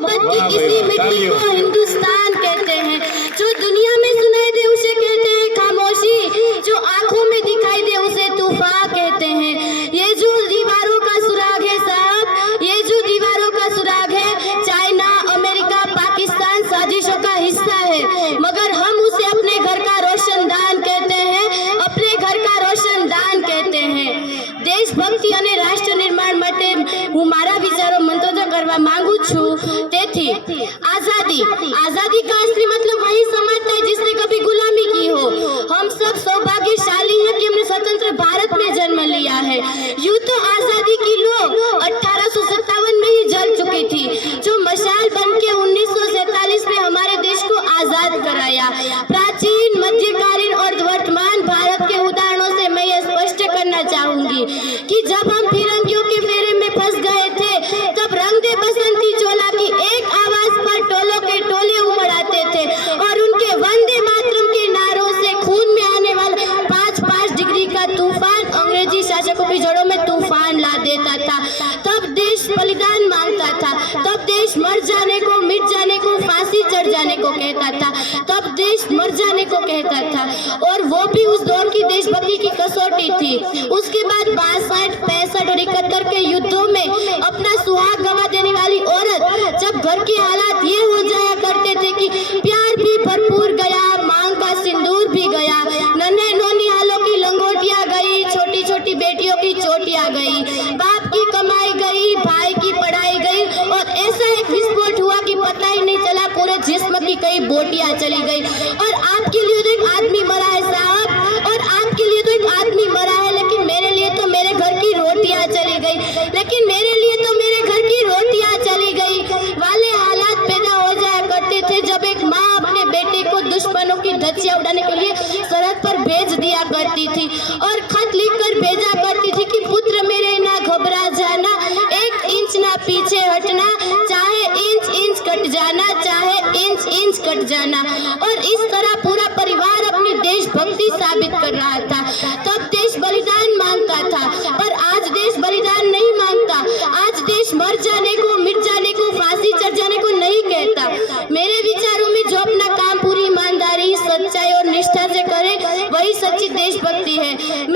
मोहब्बत की इसी मिट्टी को हिंदुस्तान कहते हैं। जो दुनिया में सुनाई दे उसे कहते हैं खामोशी, जो आंखों में दिखाई दे उसे तूफान कहते हैं। ये जो दीवारों का सुराग है साहब, ये जो दीवारों का सुराग है, चाइना, अमेरिका, पाकिस्तान साजिशों का हिस्सा है, मगर हम उसे अपने घर का रोशनदान कहते हैं, अपने घर का रोशनदान कहते हैं। देशभक्ति અને રાષ્ટ્ર નિર્માણ માટે હું મારા વિચારો મંતવ્ય કરવા માંગુ છું। તેથી आजादी का असली मतलब वही समझता है जिसने कभी गुलामी की हो। हम सब सौभाग्यशाली हैं कि हमने स्वतंत्र भारत में जन्म लिया है। यूं तो आजादी की लो 1857 में ही जल चुकी थी, जो मशाल बनके 1947 में हमारे देश को आजाद कराया। प्राचीन, मध्यकालीन और वर्तमान भारत के उदाहरणों से मैं ये स्पष्ट करना चाहूंगी कि जब हम फिरंगियों के फेरे में फंस गए थे, तब रंग दे बसंती चोला की एक आवाज पर टोलों के टोले उमड़ आते थे और उनके वंदे मातरम के नारों से खून में आने वाला 5-5 डिग्री का तूफान अंग्रेजी शासकों की जड़ों में तूफान ला देता था। तब देश बलिदान मांगता था, तब देश मर जाने को, मिट जाने को, फांसी चढ़ जाने को कहता था, तब देश मर जाने को कहता था। और वो भी उस दौर की देशभक्ति की कसौटी थी। उसके बाद 62, 65 और 71 के युद्धों में अपना सुहाग गंवा देने वाली औरत, जब घर के हालात ये हो जाया करते थे कि प्यार भी भरपूर गया, मांग का सिंदूर भी गया, नन्हे नौनिहालों की लंगोटियां गई, छोटी छोटी बेटियों की चोटियां गई, बाप की कमाई गई, भाई की पढ़ाई गई, और ऐसा एक विस्फोट हुआ कि पता ही नहीं चला पूरे जिस्म की कई बोटियां चली गई। और आपके लिए तो एक आदमी मरा है साहब, और आपके लिए तो एक आदमी मरा है, लेकिन मेरे लिए तो मेरे घर की रोटियां चली गई, लेकिन मेरे लिए तो मेरे घर की रोटियां चली गई वाले हालात पैदा हो जाया करते थे जब एक माँ अपने बेटे को दुश्मनों की धज्जियां उड़ाने के लिए सरहद पर भेज दिया करती थी और खत लिखकर भेजा करती थी कि पुत्र मेरे ना घबरा जाना, 1 इंच ना पीछे हटना, चाहे इंच इंच कट जाना, चाहे इंच इंच कट जाना। और इस तरह पूरा परिवार अपनी देशभक्ति साबित कर रहा था। तब देश बलिदान मांगता था, पर आज देश बलिदान नहीं मांगता। आज देश मर जाने को, मिट जाने को, फांसी चढ़ जाने को नहीं कहता। मेरे विचारों में जो अपना काम पूरी ईमानदारी, सच्चाई और निष्ठा से करे वही सच्ची देशभक्ति है।